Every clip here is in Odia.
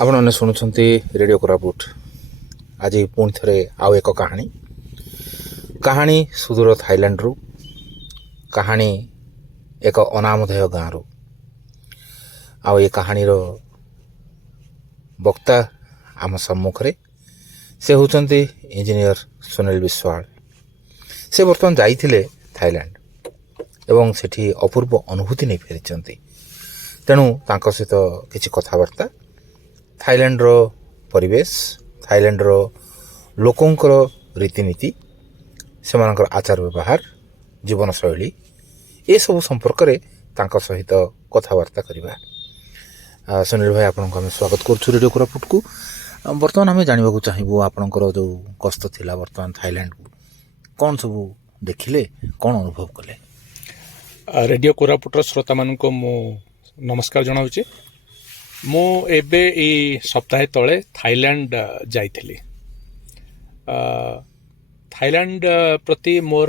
ଆପଣମାନେ ଶୁଣୁଛନ୍ତି ରେଡ଼ିଓ କୋରାପୁଟ। ଆଜି ପୁଣି ଥରେ ଆଉ ଏକ କାହାଣୀ ସୁଦୂର ଥାଇଲାଣ୍ଡରୁ, କାହାଣୀ ଏକ ଅନାମଧେୟ ଗାଁରୁ। ଆଉ ଏ କାହାଣୀର ବକ୍ତା ଆମ ସମ୍ମୁଖରେ, ସେ ହେଉଛନ୍ତି ଇଞ୍ଜିନିୟର ସୁନୀଲ ବିଶ୍ୱାଳ। ସେ ବର୍ତ୍ତମାନ ଯାଇଥିଲେ ଥାଇଲାଣ୍ଡ ଏବଂ ସେଠି ଅପୂର୍ବ ଅନୁଭୂତି ନେଇ ଫେରିଛନ୍ତି। ତେଣୁ ତାଙ୍କ ସହିତ କିଛି କଥାବାର୍ତ୍ତା, ଥାଇଲାଣ୍ଡର ପରିବେଶ, ଥାଇଲାଣ୍ଡର ଲୋକଙ୍କର ରୀତିନୀତି, ସେମାନଙ୍କର ଆଚାର ବ୍ୟବହାର, ଜୀବନଶୈଳୀ, ଏସବୁ ସମ୍ପର୍କରେ ତାଙ୍କ ସହିତ କଥାବାର୍ତ୍ତା କରିବା। ସୁନୀଲ ଭାଇ, ଆପଣଙ୍କୁ ଆମେ ସ୍ୱାଗତ କରୁଛୁ ରେଡ଼ିଓ କୋରାପୁଟକୁ। ବର୍ତ୍ତମାନ ଆମେ ଜାଣିବାକୁ ଚାହିଁବୁ ଆପଣଙ୍କର ଯେଉଁ ଗସ୍ତ ଥିଲା ବର୍ତ୍ତମାନ ଥାଇଲାଣ୍ଡକୁ, କ'ଣ ସବୁ ଦେଖିଲେ, କ'ଣ ଅନୁଭବ କଲେ? ରେଡ଼ିଓ କୋରାପୁଟର ଶ୍ରୋତାମାନଙ୍କୁ ମୁଁ ନମସ୍କାର ଜଣାଉଛି। ମୁଁ ଏବେ ଏଇ ସପ୍ତାହେ ତଳେ ଥାଇଲାଣ୍ଡ ଯାଇଥିଲି। ଥାଇଲାଣ୍ଡ ପ୍ରତି ମୁଁ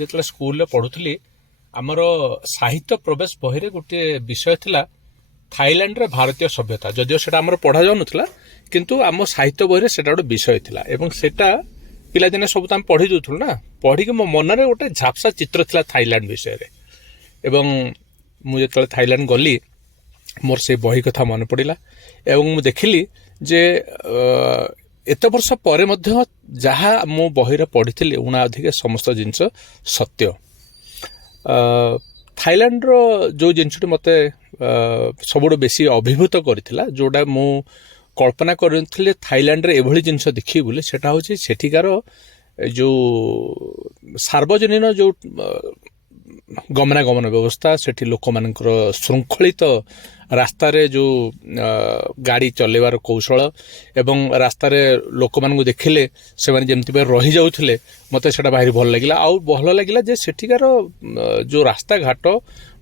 ଯେତେବେଳେ ସ୍କୁଲରେ ପଢ଼ୁଥିଲି, ଆମର ସାହିତ୍ୟ ପ୍ରବେଶ ବହିରେ ଗୋଟିଏ ବିଷୟ ଥିଲା ଥାଇଲାଣ୍ଡରେ ଭାରତୀୟ ସଭ୍ୟତା। ଯଦିଓ ସେଟା ଆମର ପଢ଼ାଯାଉନଥିଲା, କିନ୍ତୁ ଆମ ସାହିତ୍ୟ ବହିରେ ସେଟା ଗୋଟେ ବିଷୟ ଥିଲା ଏବଂ ସେଟା ପିଲାଦିନେ ସବୁ ତ ଆମେ ପଢ଼ି ଦେଉଥିଲୁ ନା। ପଢ଼ିକି ମୋ ମନରେ ଗୋଟେ ଝାପ୍ସା ଚିତ୍ର ଥିଲା ଥାଇଲାଣ୍ଡ ବିଷୟରେ। ଏବଂ ମୁଁ ଯେତେବେଳେ ଥାଇଲାଣ୍ଡ ଗଲି, ମୋର ସେଇ ବହି କଥା ମନେ ପଡ଼ିଲା ଏବଂ ମୁଁ ଦେଖିଲି ଯେ ଏତେ ବର୍ଷ ପରେ ମଧ୍ୟ ଯାହା ମୁଁ ବହିରେ ପଢ଼ିଥିଲି ଉଣା ଅଧିକା ସମସ୍ତ ଜିନିଷ ସତ୍ୟ। ଥାଇଲାଣ୍ଡର ଯେଉଁ ଜିନିଷଟି ମୋତେ ସବୁଠୁ ବେଶୀ ଅଭିଭୂତ କରିଥିଲା, ଯେଉଁଟା ମୁଁ କଳ୍ପନା କରିଥିଲି ଥାଇଲାଣ୍ଡରେ ଏଭଳି ଜିନିଷ ଦେଖିବି ବୋଲି, ସେଟା ହେଉଛି ସେଠିକାର ଯେଉଁ ସାର୍ବଜନୀନ ଯେଉଁ ଗମନାଗମନ ବ୍ୟବସ୍ଥା, ସେଠି ଲୋକମାନଙ୍କର ଶୃଙ୍ଖଳିତ ରାସ୍ତାରେ ଯେଉଁ ଗାଡ଼ି ଚଲେଇବାର କୌଶଳ ଏବଂ ରାସ୍ତାରେ ଲୋକମାନଙ୍କୁ ଦେଖିଲେ ସେମାନେ ଯେମିତି ଭାବେ ରହିଯାଉଥିଲେ, ମୋତେ ସେଇଟା ଭାରି ଭଲ ଲାଗିଲା। ଆଉ ଭଲ ଲାଗିଲା ଯେ ସେଠିକାର ଯେଉଁ ରାସ୍ତାଘାଟ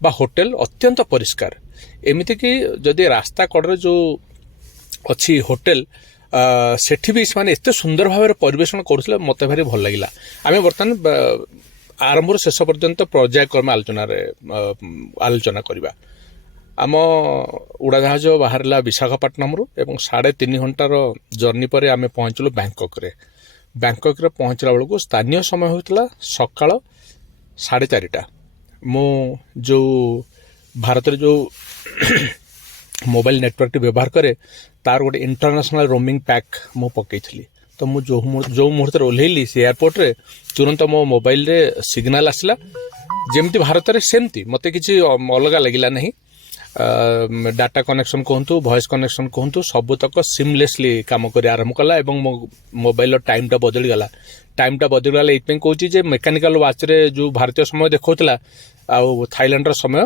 ବା ହୋଟେଲ ଅତ୍ୟନ୍ତ ପରିଷ୍କାର। ଏମିତିକି ଯଦି ରାସ୍ତା କଡ଼ରେ ଯେଉଁ ଅଛି ହୋଟେଲ, ସେଠି ବି ସେମାନେ ଏତେ ସୁନ୍ଦର ଭାବରେ ପରିବେଷଣ କରୁଥିଲେ, ମୋତେ ଭାରି ଭଲ ଲାଗିଲା। ଆମେ ବର୍ତ୍ତମାନ ଆରମ୍ଭରୁ ଶେଷ ପର୍ଯ୍ୟନ୍ତ ପର୍ଯ୍ୟାୟକ୍ରମେ ଆଲୋଚନା କରିବା। ଆମ ଉଡ଼ାଜାହାଜ ବାହାରିଲା ବିଶାଖାପାଟନମରୁ ଏବଂ 3.5 ଘଣ୍ଟାର ଜର୍ଣ୍ଣି ପରେ ଆମେ ପହଞ୍ଚିଲୁ ବ୍ୟାଙ୍କକ୍ରେ। ବ୍ୟାଙ୍କକ୍ରେ ପହଞ୍ଚିଲା ବେଳକୁ ସ୍ଥାନୀୟ ସମୟ ହେଉଥିଲା ସକାଳ 4:30। ମୁଁ ଯେଉଁ ଭାରତରେ ଯେଉଁ ମୋବାଇଲ ନେଟୱାର୍କଟି ବ୍ୟବହାର କରେ, ତାର ଗୋଟେ ଇଣ୍ଟରନ୍ୟାସନାଲ ରୋମିଂ ପ୍ୟାକ୍ ମୁଁ ପକାଇଥିଲି। ତ ମୁଁ ଯେଉଁ ମୁହୂର୍ତ୍ତରେ ଓହ୍ଲେଇଲି ସେ ଏୟାରପୋର୍ଟରେ, ତୁରନ୍ତ ମୋ ମୋବାଇଲରେ ସିଗ୍ନାଲ ଆସିଲା। ଯେମିତି ଭାରତରେ ସେମିତି ମୋତେ କିଛି ଅଲଗା ଲାଗିଲା ନାହିଁ। ଡାଟା କନେକ୍ସନ୍ କୁହନ୍ତୁ, ଭଏସ୍ କନେକ୍ସନ୍ କୁହନ୍ତୁ, ସବୁତକ ସିମଲେସଲି କାମ କରି ଆରମ୍ଭ କଲା ଏବଂ ମୋ ମୋବାଇଲର ଟାଇମ୍ଟା ବଦଳିଗଲା। ଏଇଥିପାଇଁ କହୁଛି ଯେ ମେକାନିକାଲ ୱାଚ୍ରେ ଯେଉଁ ଭାରତୀୟ ସମୟ ଦେଖାଉଥିଲା, ଆଉ ଥାଇଲାଣ୍ଡର ସମୟ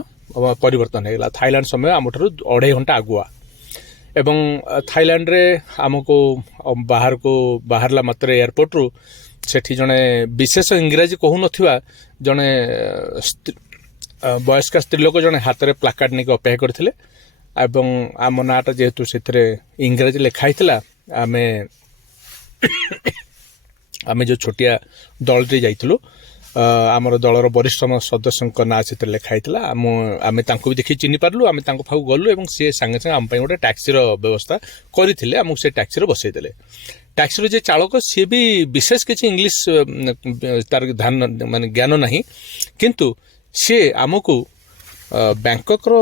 ପରିବର୍ତ୍ତନ ହୋଇଗଲା। ଥାଇଲାଣ୍ଡ ସମୟ ଆମଠାରୁ 2.5 ଘଣ୍ଟା ଆଗୁଆ। ଏବଂ ଥାଇଲାଣ୍ଡରେ ଆମକୁ ବାହାରିଲା ମାତ୍ରେ ଏୟାରପୋର୍ଟରୁ ସେଠି ଜଣେ ବିଶେଷ ଇଂରାଜୀ କହୁନଥିବା ଜଣେ ବୟସ୍କ ସ୍ତ୍ରୀଲୋକ ଜଣେ ହାତରେ ପ୍ଲାକାର୍ଡ ନେଇକି ଅପେକ୍ଷା କରିଥିଲେ ଏବଂ ଆମ ନାଁଟା ଯେହେତୁ ସେଥିରେ ଇଂରାଜୀ ଲେଖା ହେଇଥିଲା, ଆମେ ଯେଉଁ ଛୋଟିଆ ଦଳଟି ଯାଇଥିଲୁ, ଆମର ଦଳର ବରିଷ୍ଠ ସଦସ୍ୟଙ୍କ ନାଁ ସେଥିରେ ଲେଖା ହେଇଥିଲା। ଆମେ ତାଙ୍କୁ ବି ଦେଖି ଚିହ୍ନି ପାରିଲୁ। ଆମେ ତାଙ୍କ ପାଖକୁ ଗଲୁ ଏବଂ ସିଏ ସାଙ୍ଗେ ସାଙ୍ଗେ ଆମ ପାଇଁ ଗୋଟେ ଟ୍ୟାକ୍ସିର ବ୍ୟବସ୍ଥା କରିଥିଲେ। ଆମକୁ ସେ ଟ୍ୟାକ୍ସିରେ ବସେଇ ଦେଲେ। ଟ୍ୟାକ୍ସିର ଯେ ଚାଳକ, ସିଏ ବି ବିଶେଷ କିଛି ଇଂଲିଶ ତାର ଜ୍ଞାନ ନାହିଁ, କିନ୍ତୁ ସିଏ ଆମକୁ ବ୍ୟାଙ୍କକ୍ର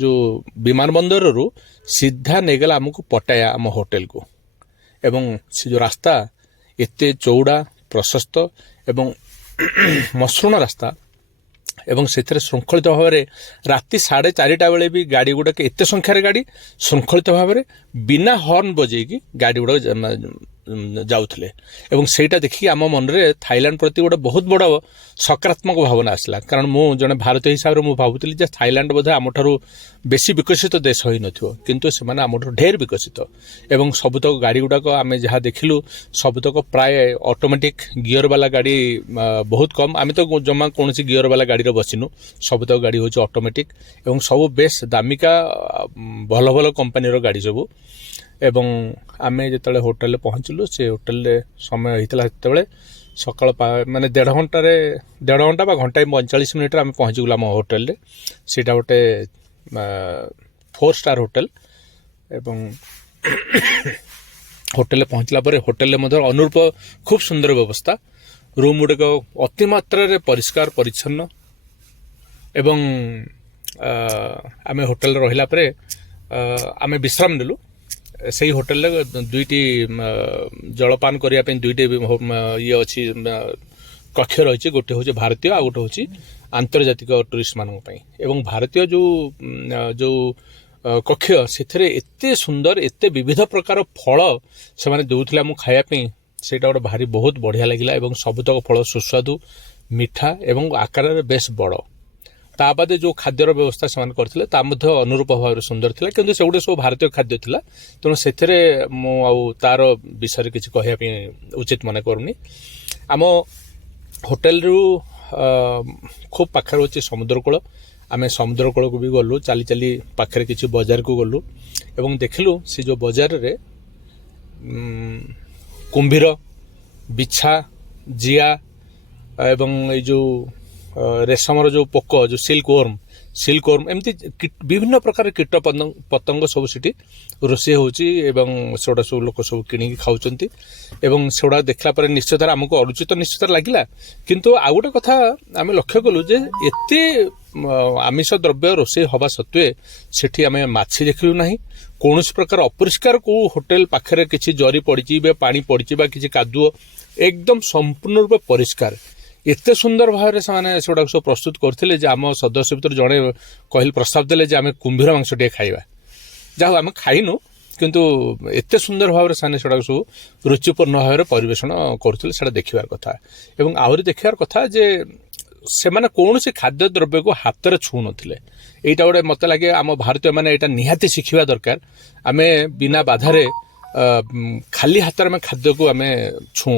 ଯେଉଁ ବିମାନ ବନ୍ଦରରୁ ସିଧା ନେଇଗଲା ଆମକୁ ପଟାୟା, ଆମ ହୋଟେଲକୁ। ଏବଂ ସେ ଯେଉଁ ରାସ୍ତା ଏତେ ଚଉଡ଼ା, ପ୍ରଶସ୍ତ ଏବଂ ମସୃଣ ରାସ୍ତା, ଏବଂ ସେଥିରେ ଶୃଙ୍ଖଳିତ ଭାବରେ ରାତି 4:30 ବେଳେ ବି ଗାଡ଼ି ଗୁଡ଼ାକ, ଏତେ ସଂଖ୍ୟାରେ ଗାଡ଼ି ଶୃଙ୍ଖଳିତ ଭାବରେ ବିନା ହର୍ନ ବଜେଇକି ଗାଡ଼ି ଗୁଡ଼ାକ ଯାଉଥିଲେ। ଏବଂ ସେଇଟା ଦେଖିକି ଆମ ମନରେ ଥାଇଲାଣ୍ଡ ପ୍ରତି ଗୋଟେ ବହୁତ ବଡ଼ ସକାରାତ୍ମକ ଭାବନା ଆସିଲା। କାରଣ ମୁଁ ଜଣେ ଭାରତୀୟ ହିସାବରେ ମୁଁ ଭାବୁଥିଲି ଯେ ଥାଇଲାଣ୍ଡ ବୋଧେ ଆମଠାରୁ ବେଶୀ ବିକଶିତ ଦେଶ ହୋଇନଥିବ, କିନ୍ତୁ ସେମାନେ ଆମଠାରୁ ଢେର ବିକଶିତ। ଏବଂ ସବୁତକ ଗାଡ଼ି ଗୁଡ଼ାକ ଆମେ ଯାହା ଦେଖିଲୁ, ସବୁତକ ପ୍ରାୟ ଅଟୋମେଟିକ୍ ଗିଅର ବାଲା ଗାଡ଼ି ବହୁତ କମ୍। ଆମେ ତ ଜମା କୌଣସି ଗିଅର ବାଲା ଗାଡ଼ିରେ ବସିନୁ। ସବୁତକ ଗାଡ଼ି ହେଉଛି ଅଟୋମେଟିକ୍ ଏବଂ ସବୁ ବେଶ ଦାମିକା ଭଲ ଭଲ କମ୍ପାନୀର ଗାଡ଼ି ସବୁ। ଏବଂ ଆମେ ଯେତେବେଳେ ହୋଟେଲରେ ପହଞ୍ଚିଲୁ, ସେ ହୋଟେଲରେ ସମୟ ହେଇଥିଲା ସେତେବେଳେ ସକାଳ 1.5 ଘଣ୍ଟା ବା 1:45 ମିନିଟ୍ରେ ଆମେ ପହଞ୍ଚିଗଲୁ ଆମ ହୋଟେଲରେ। ସେଇଟା ଗୋଟେ 4 स्टार होटेल एवं होटेल पहुँचला पर होटेल अनुरूप खूब सुंदर व्यवस्था रूम गुड़िक अति मात्रा परिष्कार परिच्छन्न एवं आम होटेल रहिला परे आम विश्राम नेलु से होटेल दुईटी जलपान करने दुईटी ये अच्छी कक्ष रही गोटे हूँ भारतीय आ गोटे हूँ आंतर्जातिक टूरिस्ट मानों एवं भारतीय जो जो कक्ष से एते सुंदर एते विविध प्रकार फल से मैंने दूसरे आमको खायापी से गोटे भारी बहुत बढ़िया लगे सबुतक फल सुस्वादु मिठा एवं आकार बेस बड़ ता बादे जो खाद्यर व्यवस्था से करते अनुरूप भाव सुंदर थिला किंतु से गोटे सब भारतीय खाद्य थिला तेणु से तार विषय किसी कहवाई उचित मन करूनी आम होटेल रु खूब पाखे अच्छे समुद्रकूल आम समुद्रकूल को भी गलु चली चली पाखे किसी बजार को गलु एवं देखिलु से जो बजार रे कुंभीर बिछा जिया एवं ये जो रेशमर जो पोक जो सिल्क वर्म एमती विभिन्न प्रकार कीट पतंग सब सीटी रोषे होची एवं सेटा सब लोक सब किणी खाउचंती एवं सेटा देखला पर निश्चित आमको अरुचित निश्चित लागिला किंतु आ गोटे कथा आम लक्ष्य कलु जे एते आमिष द्रव्य रोषे हवा सत्वे सेठी आम माछी देखलु नहीं कौन प्रकार अपरिष्कार को होटेल पाखरे किसी जरी पड़ी पानी पड़ी किसी कादुओ एकदम संपूर्ण रूप परिष्कार एते सुंदर भाव से सब प्रस्तुत करते आम सदस्य भर जड़े कहल प्रस्ताव देले जे आम कुंभीर मांस टे खाइबा जहाँ आम खाइनु किंतु एते सुंदर भाव से सब रुचिपूर्ण भाव परिवेषण करते देखिबार कथा एवं आहरी देखिबार कथा जे से माने कौन से खाद्य द्रव्य को हाथ में छू नथिले एटा गोटे मत लगे आम भारतीय मैंने एटा निहाती शिखिबा दरकार आमे बिना बाधारे खाली हाथ में खाद्य को आम छू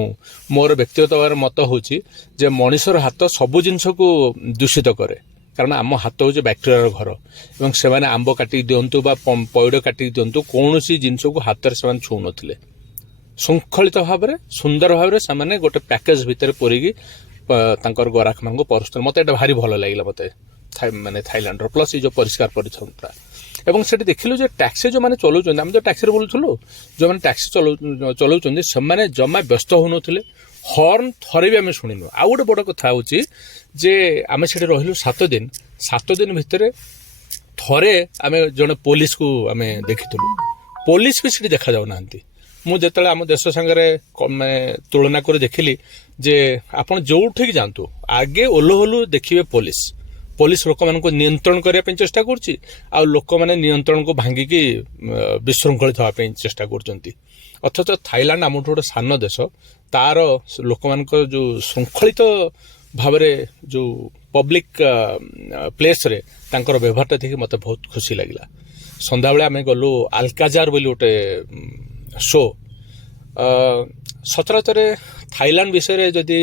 मोर व्यक्तिगत भाव मत हूँ जे मनीषर हाथ सबू जिनस को दूषित करे कारण आम हाथ हूँ बैक्टेरिया घर एवं से आंब काटिक दिंतु पैड काटिक दिंतु कौन सी जिनस को हाथ में छू नथिले श्रृंखलित भाव में सुंदर भाव में गोटे पैकेज भितर पूरिकी गराख मान परस्तुन मत भारी भल लगे मत माने थाईलैंड प्लस ये जो परिष्कार परिच्छन्नता एवं से देखिलु जे टैक्सी जो मैंने चलाऊँ आम तो टैक्सी बोलूँ जो मैंने टैक्सी चलाऊँ से जमा व्यस्त हो हॉर्न थरे भी आम शुणिनु आ गोटे बड़ कथा हूँ जे आम से रही 7 दिन भितर थरे आम जड़े पुलिस को आम देखी पुलिस भी सीटी देखा जाऊना मुझे आम देश सांगे तुलना कर देखिली जे आपन जो जातु आगे ओल्लो ओल्लो देखिए पुलिस लोक मान नियंत्रण करने चेष्टा करुच्ची आ लोक मैंने नियंत्रण को भांगिकी विशृंखलित होगापी चेष्टा कर अथच थाईलैंड आम गोटे सान देश तार लोक मान जो श्रृंखलित भाव जो पब्लिक प्लेस रे तांकर व्यवहारटा देखिए मत बहुत खुशी लगिला संध्या बेले आम गलु अल्काजार बोली गोटे शो सचराचर थाईलैंड विषय जदि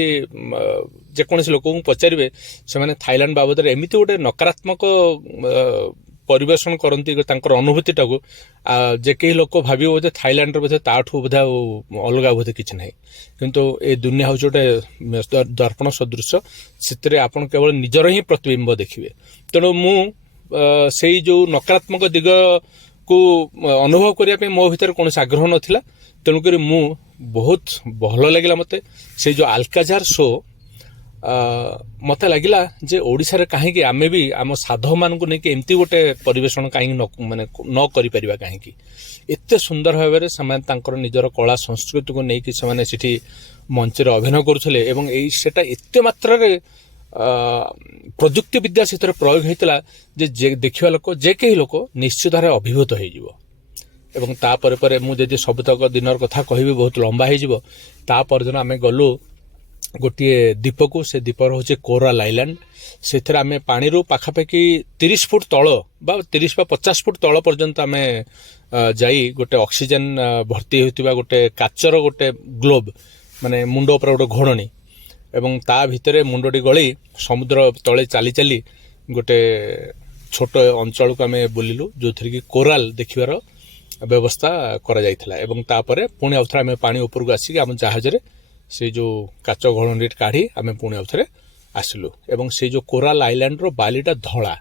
जेकोसी लोक पचारे से थाईलैंड बाबद एमती गोटे नकारात्मक परिवेषण करती अनुभूति टाक जे कई लोक भाव बोधे थाईलैंड बोधे ताठू बोधे अलग बोधे किसी ना किंतु ए दुनिया हूँ गोटे दर्पण सदृश से आपन केवल निजर ही प्रतिबिंब देखिए तेणु मु से जो नकारात्मक दिग को अनुभव करने मो भीतर कौन आग्रह नाला तेणुक मु बहुत भल लगे मत से जो अल्काजार शो मत लगिला जे ओडिशा रे कहीं आमे भी आम साधव मान को लेकिन एमती गोटे परिवेषण कहीं माने न करि परिबा कहीं एते सुंदर भाव से निजर कला संस्कृति को लेकिन से सिटी मंच रे अभिनय करुले एवं सेटा एते मात्रा रे प्रजुक्ति विद्या से प्रयोग होता जे देखा लोक जे कई लोक निश्चित भाव अभिभूत हो एवं तापर पर मुझे सबतक दिन कथा कहि बहुत लंबा हो दिन आम गलु गोटे द्वीप को से द्वीप हूँ कोराल आइलैंड से आम पानी रू पाखापाखि 30 फुट तल बा 30 बा 50 फुट तल पर्यंत आम जाई गोटे ऑक्सीजन भर्ती होता गोटे काचर गोटे ग्लोब माने मुंड उपर गोटे घोड़नी एवं ता भितर मुंडटी गली समुद्र तले चली चली गोटे छोट अंचल को आम बुलिलु जो थी कि कोराल देखिबार व्यवस्था करा जायथिला एवं तापरे पुणी आउथरे आम पानी ऊपर को आसिक आम जहाज रे से जो काच घोड़नी काढ़ी आम पुणी आउथरे आसिलु एवं से जो कोराल आइलैंड रो बालीटा धला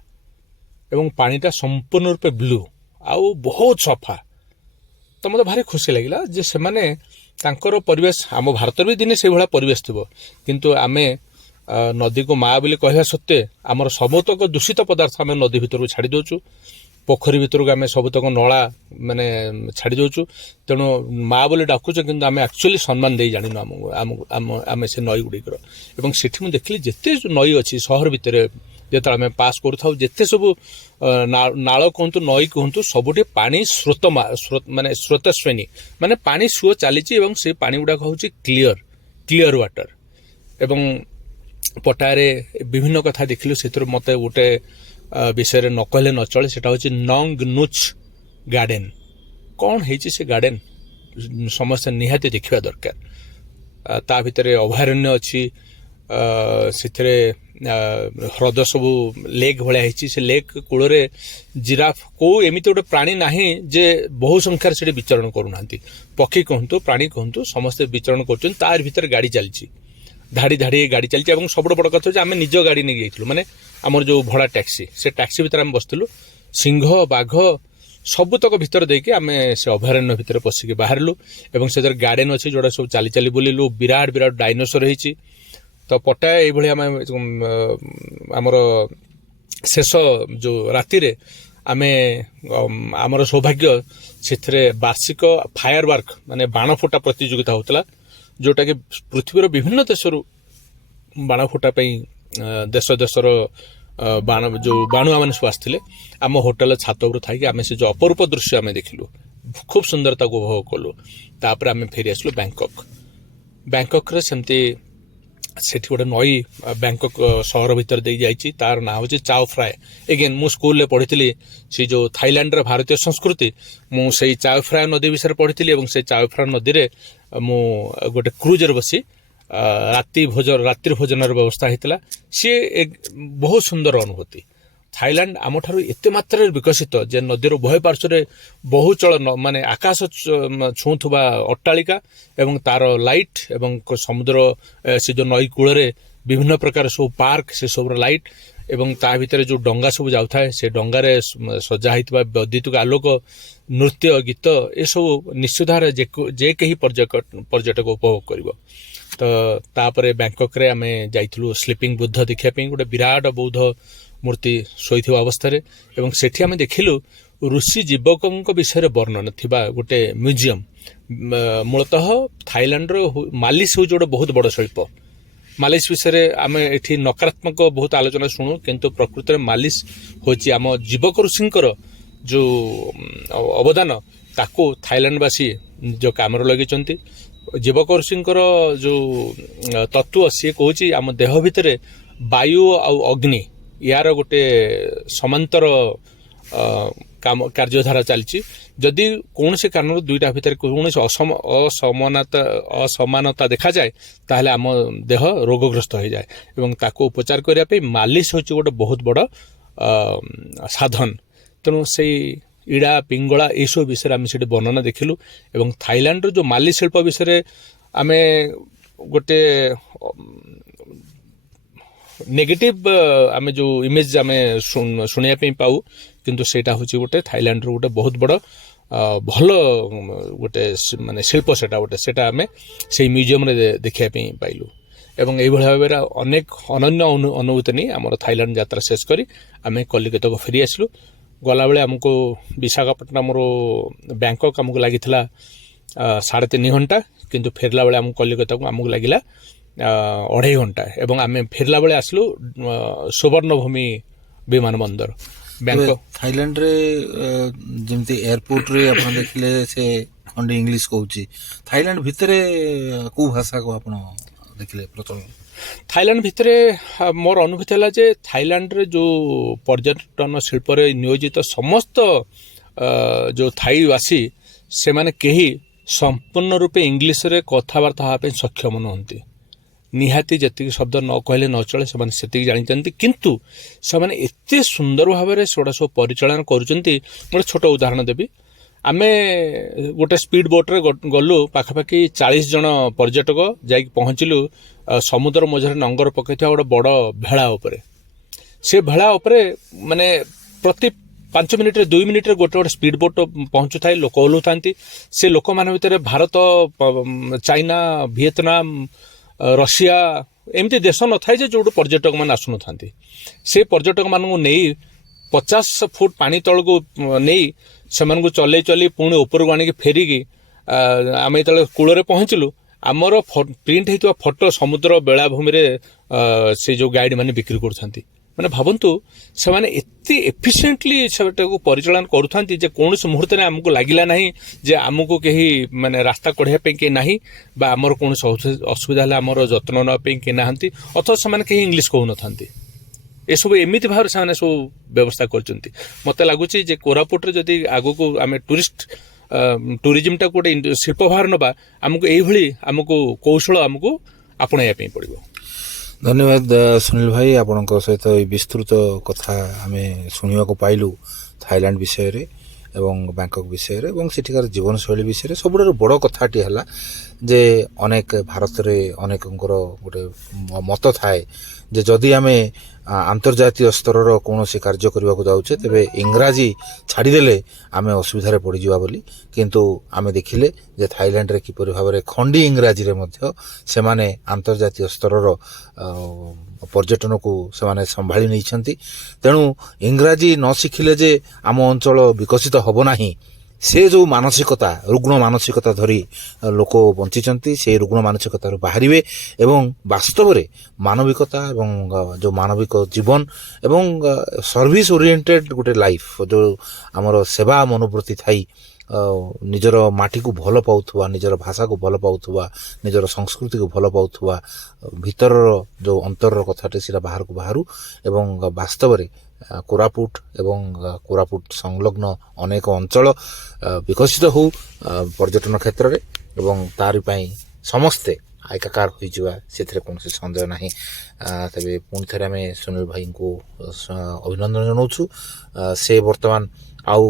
एवं पानीटा संपूर्ण रूपे ब्लू ଆଉ ବହୁତ ସଫା। ତ ମୋତେ ଭାରି ଖୁସି ଲାଗିଲା ଯେ ସେମାନେ ତାଙ୍କର ପରିବେଶ, ଆମ ଭାରତରେ ବି ଦିନେ ସେଇଭଳିଆ ପରିବେଶ ଥିବ, କିନ୍ତୁ ଆମେ ନଦୀକୁ ମା ବୋଲି କହିବା ସତ୍ତ୍ୱେ ଆମର ସବୁତକ ଦୂଷିତ ପଦାର୍ଥ ଆମେ ନଦୀ ଭିତରକୁ ଛାଡ଼ି ଦେଉଛୁ, ପୋଖରୀ ଭିତରକୁ ଆମେ ସବୁତକ ନଳା ମାନେ ଛାଡ଼ି ଦେଉଛୁ। ତେଣୁ ମା ବୋଲି ଡାକୁଛୁ, କିନ୍ତୁ ଆମେ ଆକ୍ଚୁଆଲି ସମ୍ମାନ ଦେଇ ଜାଣିନୁ ଆମେ ସେ ନଈ ଗୁଡ଼ିକର। ଏବଂ ସେଠି ମୁଁ ଦେଖିଲି ଯେତେ ନଈ ଅଛି ସହର ଭିତରେ, ଯେତେବେଳେ ଆମେ ପାସ୍ କରୁଥାଉ, ଯେତେ ସବୁ ନାଳ କୁହନ୍ତୁ ନଈ କୁହନ୍ତୁ, ସବୁଠି ପାଣି ସ୍ରୋତ ମାନେ ସ୍ରୋତସ୍ୱିନୀ, ମାନେ ପାଣି ସୁଅ ଚାଲିଛି ଏବଂ ସେ ପାଣି ଗୁଡ଼ାକ ହେଉଛି କ୍ଲିଅର ୱାଟର। ଏବଂ ପଟାରେ ବିଭିନ୍ନ କଥା ଦେଖିଲୁ, ସେଥିରୁ ମୋତେ ଗୋଟେ ବିଷୟରେ ନ କହିଲେ ନ ଚଳେ, ସେଟା ହେଉଛି ନଙ୍ଗ ନୁଚ୍ ଗାର୍ଡେନ। କ'ଣ ହେଇଛି ସେ ଗାର୍ଡେନ ସମସ୍ତେ ନିହାତି ଦେଖିବା ଦରକାର। ତା ଭିତରେ ଅଭୟାରଣ୍ୟ ଅଛି, ସେଥିରେ ହ୍ରଦ ସବୁ ଲେକ୍ ଭଳିଆ ହେଇଛି। ସେ ଲେକ୍ କୂଳରେ ଜିରାଫ କୋଉ ଏମିତି ଗୋଟେ ପ୍ରାଣୀ ନାହିଁ ଯେ ବହୁ ସଂଖ୍ୟାରେ ସେଠି ବିଚରଣ କରୁନାହାନ୍ତି। ପକ୍ଷୀ କୁହନ୍ତୁ, ପ୍ରାଣୀ କୁହନ୍ତୁ, ସମସ୍ତେ ବିଚରଣ କରୁଛନ୍ତି। ତାର ଭିତରେ ଗାଡ଼ି ଚାଲିଛି, ଧାଡ଼ି ଧାଡ଼ି ଗାଡ଼ି ଚାଲିଛି। ଏବଂ ସବୁଠୁ ବଡ଼ କଥା ହେଉଛି ଆମେ ନିଜ ଗାଡ଼ି ନେଇକି ଯାଇଥିଲୁ, ମାନେ ଆମର ଯେଉଁ ଭଡ଼ା ଟ୍ୟାକ୍ସି, ସେ ଟ୍ୟାକ୍ସି ଭିତରେ ଆମେ ବସିଥିଲୁ। ସିଂହ, ବାଘ ସବୁତକ ଭିତରେ ଦେଇକି ଆମେ ସେ ଅଭୟାରଣ୍ୟ ଭିତରେ ପଶିକି ବାହାରିଲୁ। ଏବଂ ସେଥିରେ ଗାର୍ଡେନ ଅଛି, ଯୋଉଟା ସବୁ ଚାଲି ଚାଲି ବୁଲିଲୁ। ବିରାଟ ଡାଇନୋସର ହେଇଛି। ତ ପଟାୟ ଏଇଭଳି ଆମେ ଆମର ଶେଷ ଯେଉଁ ରାତିରେ ଆମେ ଆମର ସୌଭାଗ୍ୟ, ସେଥିରେ ବାର୍ଷିକ ଫାୟାର ୱାର୍କ ମାନେ ବାଣ ଫୁଟା ପ୍ରତିଯୋଗିତା ହେଉଥିଲା, ଯେଉଁଟାକି ପୃଥିବୀର ବିଭିନ୍ନ ଦେଶରୁ ବାଣ ଫୁଟା ପାଇଁ ଦେଶର ଯେଉଁ ବାଣୁଆ ମାନେ ସବୁ ଆସିଥିଲେ। ଆମ ହୋଟେଲ ଛାତ ଉପରୁ ଥାଇକି ଆମେ ସେ ଯେଉଁ ଅପରୂପ ଦୃଶ୍ୟ ଆମେ ଦେଖିଲୁ, ଖୁବ୍ ସୁନ୍ଦର ତାକୁ ଉପଭୋଗ କଲୁ। ତାପରେ ଆମେ ଫେରି ଆସିଲୁ ବ୍ୟାଙ୍କକରେ। ସେମିତି ସେଠି ଗୋଟେ ନଈ ବ୍ୟାଙ୍କକ ସହର ଭିତରେ ଦେଇ ଯାଇଛି, ତାର ନାଁ ହେଉଛି ଚାଓ ଫ୍ରାଏ। ଏଗେନ୍ ମୁଁ ସ୍କୁଲରେ ପଢ଼ିଥିଲି ସେ ଯେଉଁ ଥାଇଲାଣ୍ଡର ଭାରତୀୟ ସଂସ୍କୃତି, ମୁଁ ସେଇ ଚାଓ ଫ୍ରାଏ ନଦୀ ବିଷୟରେ ପଢ଼ିଥିଲି। ଏବଂ ସେଇ ଚାଓ ଫ୍ରାଏ ନଦୀରେ ମୁଁ ଗୋଟେ କ୍ରୁଜରେ ବସି ରାତ୍ରି ଭୋଜନର ବ୍ୟବସ୍ଥା ହେଇଥିଲା। ସିଏ ବହୁତ ସୁନ୍ଦର ଅନୁଭୂତି। ଥାଇଲାଣ୍ଡ ଆମଠାରୁ ଏତେ ମାତ୍ରାରେ ବିକଶିତ ଯେ ନଦୀର ଉଭୟ ପାର୍ଶ୍ୱରେ ବହୁଚଳ ମାନେ ଆକାଶ ଛୁଉଁଥିବା ଅଟ୍ଟାଳିକା ଏବଂ ତାର ଲାଇଟ୍, ଏବଂ ସମୁଦ୍ର ସେ ଯେଉଁ ନଈ କୂଳରେ ବିଭିନ୍ନ ପ୍ରକାର ସବୁ ପାର୍କ, ସେ ସବୁର ଲାଇଟ୍, ଏବଂ ତା ଭିତରେ ଯେଉଁ ଡଙ୍ଗା ସବୁ ଯାଉଥାଏ, ସେ ଡଙ୍ଗାରେ ସଜା ହେଇଥିବା ବୈଦ୍ୟୁତିକ ଆଲୋକ, ନୃତ୍ୟ, ଗୀତ, ଏସବୁ ନିଶ୍ଚିତ ଭାବରେ ଯେ କେହି ପର୍ଯ୍ୟଟକ ଉପଭୋଗ କରିବ। ତ ତାପରେ ବ୍ୟାଙ୍କକରେ ଆମେ ଯାଇଥିଲୁ ସ୍ଲିପିଂ ବୁଦ୍ଧ ଦେଖିବା ପାଇଁ, ଗୋଟେ ବିରାଟ ବୌଦ୍ଧ ମୂର୍ତ୍ତି ଶୋଇଥିବା ଅବସ୍ଥାରେ। ଏବଂ ସେଠି ଆମେ ଦେଖିଲୁ ଋଷି ଯୁବକଙ୍କ ବିଷୟରେ ବର୍ଣ୍ଣନା ଥିବା ଗୋଟେ ମ୍ୟୁଜିୟମ। ମୂଳତଃ ଥାଇଲାଣ୍ଡର ମାଲିସ୍ ହେଉଛି ଗୋଟେ ବହୁତ ବଡ଼ ଶିଳ୍ପ। ମାଲିସ୍ ବିଷୟରେ ଆମେ ଏଠି ନକାରାତ୍ମକ ବହୁତ ଆଲୋଚନା ଶୁଣୁ, କିନ୍ତୁ ପ୍ରକୃତରେ ମାଲିସ୍ ହେଉଛି ଆମ ଯୁବକ ଋଷିଙ୍କର ଯେଉଁ ଅବଦାନ, ତାକୁ ଥାଇଲାଣ୍ଡବାସୀ ଯେଉଁ କାମରେ ଲଗେଇଛନ୍ତି। ଯୁବକ ଋଷିଙ୍କର ଯେଉଁ ତତ୍ତ୍ୱ, ସିଏ କହୁଛି ଆମ ଦେହ ଭିତରେ ବାୟୁ ଆଉ ଅଗ୍ନି, ୟାର ଗୋଟେ ସମାନ୍ତର କାର୍ଯ୍ୟଧାରା ଚାଲିଛି। ଯଦି କୌଣସି କାରଣରୁ ଦୁଇଟା ଭିତରେ କୌଣସି ଅସମାନତା ଦେଖାଯାଏ, ତାହେଲେ ଆମ ଦେହ ରୋଗଗ୍ରସ୍ତ ହୋଇଯାଏ। ଏବଂ ତାକୁ ଉପଚାର କରିବା ପାଇଁ ମାଲିସ୍ ହେଉଛି ଗୋଟେ ବହୁତ ବଡ଼ ସାଧନ। ତେଣୁ ସେଇ ଇଡ଼ା, ପିଙ୍ଗଳା, ଏଇସବୁ ବିଷୟରେ ଆମେ ସେଠି ବର୍ଣ୍ଣନା ଦେଖିଲୁ। ଏବଂ ଥାଇଲାଣ୍ଡର ଯେଉଁ ମାଲିସ୍ ଶିଳ୍ପ ବିଷୟରେ ଆମେ ଗୋଟେ ନେଗେଟିଭ ଆମେ ଯେଉଁ ଇମେଜ ଆମେ ଶୁଣିବା ପାଇଁ ପାଉ, କିନ୍ତୁ ସେଇଟା ହେଉଛି ଗୋଟେ ଥାଇଲାଣ୍ଡର ଗୋଟେ ବହୁତ ବଡ଼ ଭଲ ଗୋଟେ ମାନେ ଶିଳ୍ପ। ସେଟା ଆମେ ସେଇ ମ୍ୟୁଜିୟମରେ ଦେଖିବା ପାଇଁ ପାଇଲୁ। ଏବଂ ଏଇଭଳି ଭାବରେ ଅନେକ ଅନନ୍ୟ ଅନୁଭୂତି ନେଇ ଆମର ଥାଇଲାଣ୍ଡ ଯାତ୍ରା ଶେଷ କରି ଆମେ କଲିକତାକୁ ଫେରି ଆସିଲୁ। ଗଲାବେଳେ ଆମକୁ ବିଶାଖାପଟ୍ଟନମରୁ ବ୍ୟାଙ୍କକ୍ ଆମକୁ ଲାଗିଥିଲା 3.5 ଘଣ୍ଟା, କିନ୍ତୁ ଫେରିଲା ବେଳେ ଆମକୁ କଲିକତାକୁ ଆମକୁ ଲାଗିଲା 2.5 ଘଣ୍ଟା। ଏବଂ ଆମେ ଫେରିଲା ବେଳେ ଆସିଲୁ ସୁବର୍ଣ୍ଣଭୂମି ବିମାନ ବନ୍ଦର ବ୍ୟାଙ୍କକ୍। ଥାଇଲାଣ୍ଡରେ ଯେମିତି ଏୟାରପୋର୍ଟରେ ଆପଣ ଦେଖିଲେ ସେ ଖଣ୍ଡେ ଇଂଲିଶ କହୁଛି, ଥାଇଲାଣ୍ଡ ଭିତରେ କୋଉ ଭାଷାକୁ ଆପଣ ଦେଖିଲେ ପ୍ରଚଳନ? ଥାଇଲାଣ୍ଡ ଭିତରେ ମୋର ଅନୁଭୂତି ହେଲା ଯେ ଥାଇଲାଣ୍ଡରେ ଯେଉଁ ପର୍ଯ୍ୟଟନ ଶିଳ୍ପରେ ନିୟୋଜିତ ସମସ୍ତ ଯେଉଁ ଥାଇବାସୀ, ସେମାନେ କେହି ସମ୍ପୂର୍ଣ୍ଣ ରୂପେ ଇଂଲିଶରେ କଥାବାର୍ତ୍ତା ହେବା ପାଇଁ ସକ୍ଷମ ନୁହନ୍ତି। ନିହାତି ଯେତିକି ଶବ୍ଦ ନ କହିଲେ ନ ଚଳେ, ସେମାନେ ସେତିକି ଜାଣିଛନ୍ତି। କିନ୍ତୁ ସେମାନେ ଏତେ ସୁନ୍ଦର ଭାବରେ ସେଗୁଡ଼ା ସବୁ ପରିଚାଳନା କରୁଛନ୍ତି। ଗୋଟେ ଛୋଟ ଉଦାହରଣ ଦେବି। ଆମେ ଗୋଟେ ସ୍ପିଡ୍ ବୋଟ୍ରେ ଗଲୁ, ପାଖାପାଖି 40 ଜଣ ପର୍ଯ୍ୟଟକ ଯାଇକି ପହଞ୍ଚିଲୁ ସମୁଦ୍ର ମଝିରେ ନଙ୍ଗର ପକାଇଥିବା ଗୋଟେ ବଡ଼ ଭେଳା ଉପରେ। ସେ ଭେଳା ଉପରେ ମାନେ ପ୍ରତି 5 ମିନିଟ୍ରେ 2 ମିନିଟ୍ରେ ଗୋଟେ ଗୋଟେ ସ୍ପିଡ୍ ବୋଟ୍ ପହଞ୍ଚୁଥାଏ, ଲୋକ ଓହ୍ଲୁଥାନ୍ତି। ସେ ଲୋକମାନଙ୍କ ଭିତରେ ଭାରତ, ଚାଇନା, ଭିଏତନାମ, ରଷିଆ ଏମିତି ଦେଶ ନଥାଏ ଯେ ଯୋଉଠୁ ପର୍ଯ୍ୟଟକ ମାନେ ଆସୁନଥାନ୍ତି। ସେ ପର୍ଯ୍ୟଟକ ମାନଙ୍କୁ ନେଇ 50 ଫୁଟ ପାଣି ତଳକୁ ନେଇ ସେମାନଙ୍କୁ ଚଲେଇ ଚଲେଇ ପୁଣି ଉପରକୁ ଆଣିକି ଫେରିକି ଆମେ ଯେତେବେଳେ କୂଳରେ ପହଞ୍ଚିଲୁ, ଆମର ପ୍ରିଣ୍ଟ ହେଇଥିବା ଫଟୋ ସମୁଦ୍ର ବେଳାଭୂମିରେ ସେ ଯୋଉ ଗାଇଡ୍ ମାନେ ବିକ୍ରି କରୁଥାନ୍ତି। ମାନେ ଭାବନ୍ତୁ, ସେମାନେ ଏତେ ଏଫିସିଏଣ୍ଟଲି ସେଟାକୁ ପରିଚାଳନା କରୁଥାନ୍ତି ଯେ କୌଣସି ମୁହୂର୍ତ୍ତରେ ଆମକୁ ଲାଗିଲା ନାହିଁ ଯେ ଆମକୁ କେହି ମାନେ ରାସ୍ତା କଢ଼ିବା ପାଇଁ କେହି ନାହିଁ, ବା ଆମର କୌଣସି ଅସୁବିଧା ହେଲେ ଆମର ଯତ୍ନ ନେବା ପାଇଁ କେହି ନାହାନ୍ତି, ଅଥଚ ସେମାନେ କେହି ଇଂଲିଶ କହୁନଥାନ୍ତି। ଏସବୁ ଏମିତି ଭାବରେ ସେମାନେ ସବୁ ବ୍ୟବସ୍ଥା କରିଛନ୍ତି। ମତେ ଲାଗୁଛି ଯେ କୋରାପୁଟରେ ଯଦି ଆଗକୁ ଆମେ ଟୁରିଜିମଟାକୁ ଗୋଟେ ଶିଳ୍ପ ଭାବରେ ନେବା, ଆମକୁ ଏଇଭଳି କୌଶଳ ଆମକୁ ଆପଣେଇବା ପାଇଁ ପଡ଼ିବ। ଧନ୍ୟବାଦ ସୁନୀଲ ଭାଇ, ଆପଣଙ୍କ ସହିତ এই ବିସ୍ତୃତ କଥା ଆମେ ଶୁଣିବାକୁ ପାଇଲୁ ଥାଇଲାଣ୍ଡ ବିଷୟରେ ଏବଂ ବ୍ୟାଙ୍କକ୍ ବିଷୟରେ ଏବଂ ସେଠିକାର ଜୀବନଶୈଳୀ ବିଷୟରେ। ସବୁଠାରୁ ବଡ଼ କଥାଟି ହେଲା ଯେ ଅନେକ ଭାରତରେ ଅନେକଙ୍କର ଗୋଟେ ମତ ଥାଏ ଯେ ଯଦି ଆମେ ଆନ୍ତର୍ଜାତୀୟ ସ୍ତରର କୌଣସି କାର୍ଯ୍ୟ କରିବାକୁ ଯାଉଛେ ତେବେ ଇଂରାଜୀ ଛାଡ଼ିଦେଲେ ଆମେ ଅସୁବିଧାରେ ପଡ଼ିଯିବା ବୋଲି। କିନ୍ତୁ ଆମେ ଦେଖିଲେ ଯେ ଥାଇଲାଣ୍ଡରେ କିପରି ଭାବରେ ଖଣ୍ଡି ଇଂରାଜୀରେ ମଧ୍ୟ ସେମାନେ ଆନ୍ତର୍ଜାତୀୟ ସ୍ତରର ପର୍ଯ୍ୟଟନକୁ ସେମାନେ ସମ୍ଭାଳି ନେଇଛନ୍ତି। ତେଣୁ ଇଂରାଜୀ ନ ଶିଖିଲେ ଯେ ଆମ ଅଞ୍ଚଳ ବିକଶିତ ହେବ ନାହିଁ, ସେ ଯେଉଁ ମାନସିକତା, ରୁଗ୍ଣ ମାନସିକତା ଧରି ଲୋକ ବଞ୍ଚିଛନ୍ତି, ସେହି ରୁଗ୍ଣ ମାନସିକତାରୁ ବାହାରିବେ ଏବଂ ବାସ୍ତବରେ ମାନବିକତା ଏବଂ ଯେଉଁ ମାନବିକ ଜୀବନ ଏବଂ ସର୍ଭିସ ଓରିଏଣ୍ଟେଡ୍ ଗୋଟେ ଲାଇଫ୍, ଯେଉଁ ଆମର ସେବା ମନୋବୃତ୍ତି ଥାଇ ନିଜର ମାଟିକୁ ଭଲ ପାଉଥିବା, ନିଜର ଭାଷାକୁ ଭଲ ପାଉଥିବା, ନିଜର ସଂସ୍କୃତିକୁ ଭଲ ପାଉଥିବା, ଭିତରର ଯେଉଁ ଅନ୍ତରର କଥାଟି ସେଟା ବାହାରକୁ ବାହାରୁ ଏବଂ ବାସ୍ତବରେ କୋରାପୁଟ ଏବଂ କୋରାପୁଟ ସଂଲଗ୍ନ ଅନେକ ଅଞ୍ଚଳ ବିକଶିତ ହେଉ ପର୍ଯ୍ୟଟନ କ୍ଷେତ୍ରରେ ଏବଂ ତାରି ପାଇଁ ସମସ୍ତେ ଏକାକାର ହୋଇଯିବା, ସେଥିରେ କୌଣସି ସନ୍ଦେହ ନାହିଁ। ତେବେ ପୁଣି ଥରେ ଆମେ ସୁନୀଲ ଭାଇଙ୍କୁ ଅଭିନନ୍ଦନ ଜଣାଉଛୁ। ସେ ବର୍ତ୍ତମାନ ଆଉ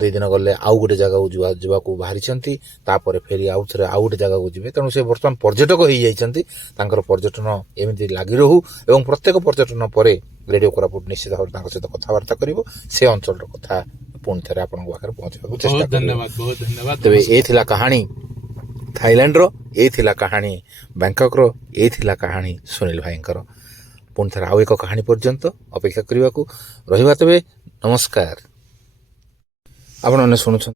2 ଦିନ ଗଲେ ଆଉ ଗୋଟେ ଜାଗାକୁ ଯିବାକୁ ବାହାରିଛନ୍ତି, ତାପରେ ଫେରି ଆଉ ଥରେ ଆଉ ଗୋଟେ ଜାଗାକୁ ଯିବେ। ତେଣୁ ସେ ବର୍ତ୍ତମାନ ପର୍ଯ୍ୟଟକ ହେଇଯାଇଛନ୍ତି। ତାଙ୍କର ପର୍ଯ୍ୟଟନ ଏମିତି ଲାଗି ରହୁ ଏବଂ ପ୍ରତ୍ୟେକ ପର୍ଯ୍ୟଟନ ପରେ ରେଡ଼ିଓ କୋରାପୁଟ ନିଶ୍ଚିତ ଭାବରେ ତାଙ୍କ ସହିତ କଥାବାର୍ତ୍ତା କରିବ, ସେ ଅଞ୍ଚଳର କଥା ପୁଣି ଥରେ ଆପଣଙ୍କ ପାଖରେ ପହଞ୍ଚାଇବାକୁ ଚେଷ୍ଟା କରିବ। ବହୁତ ଧନ୍ୟବାଦ। ତେବେ ଏ ଥିଲା କାହାଣୀ ଥାଇଲାଣ୍ଡର, ଏ ଥିଲା କାହାଣୀ ବ୍ୟାଙ୍କକ୍ର, ଏ ଥିଲା କାହାଣୀ ସୁନୀଲ ଭାଇଙ୍କର। ପୁଣି ଥରେ ଆଉ ଏକ କାହାଣୀ ପର୍ଯ୍ୟନ୍ତ ଅପେକ୍ଷା କରିବାକୁ ରହିବା। ତେବେ ନମସ୍କାର। ଆପଣମାନେ ଶୁଣୁଛନ୍ତି